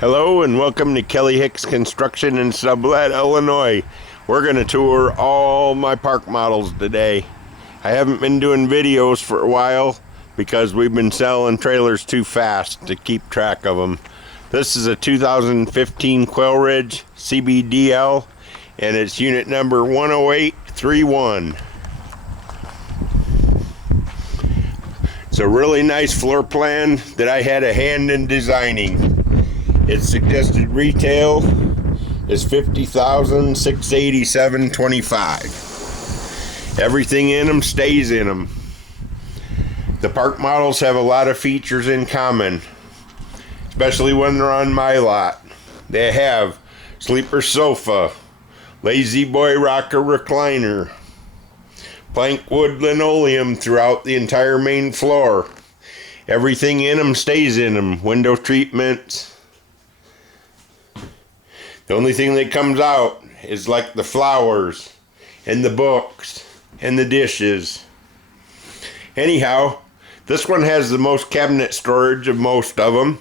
Hello and welcome to Kelly Hicks Construction in Sublette, Illinois. We're going to tour all my park models today. I haven't been doing videos for a while because we've been selling trailers too fast to keep track of them. This is a 2015 Quailridge CBDL and it's unit number 10831. It's a really nice floor plan that I had a hand in designing. Its suggested retail is $50,687.25. Everything in them stays in them. The park models have a lot of features in common, especially when they're on my lot. They have sleeper sofa, lazy boy rocker recliner, plank wood linoleum throughout the entire main floor. Everything in them stays in them. Window treatments. The only thing that comes out is like the flowers and the books and the dishes. Anyhow, this one has the most cabinet storage of most of them.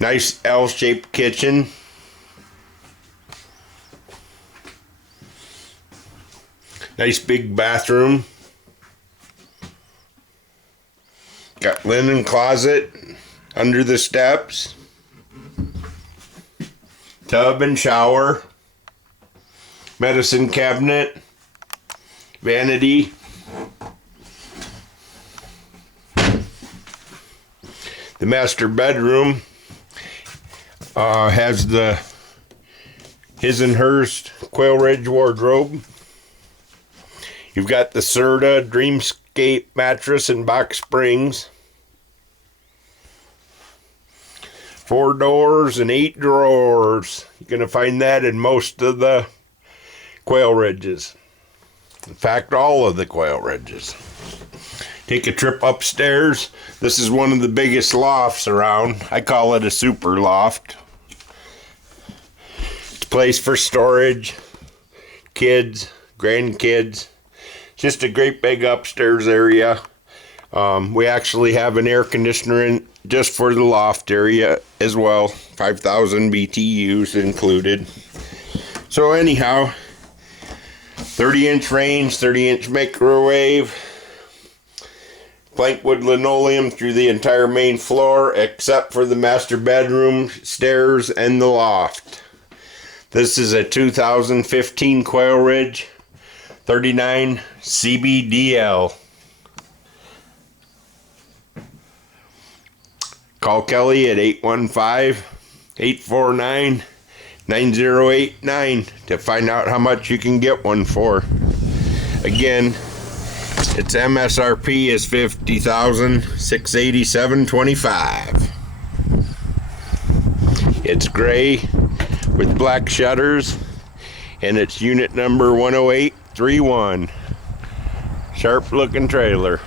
Nice L-shaped kitchen. Nice big bathroom. Got linen closet under the steps, tub and shower, medicine cabinet, vanity, the master bedroom has the his and hers Quailridge wardrobe. You've got the Serta Dreamscape mattress and box springs. 4 doors and 8 drawers. You're going to find that in most of the Quailridges. In fact, all of the Quailridges. Take a trip upstairs. This is one of the biggest lofts around. I call it a super loft. It's a place for storage, kids, grandkids. Just a great big upstairs area. We actually have an air conditioner in just for the loft area as well. 5,000 BTUs included. So anyhow, 30-inch range, 30-inch microwave, plank wood linoleum through the entire main floor except for the master bedroom, stairs, and the loft. This is a 2015 Quailridge 39 CBDL. Call Kelly at 815-849-9089 to find out how much you can get one for. Again, its MSRP is $50,687.25. It's gray with black shutters and it's unit number 10831. Sharp looking trailer.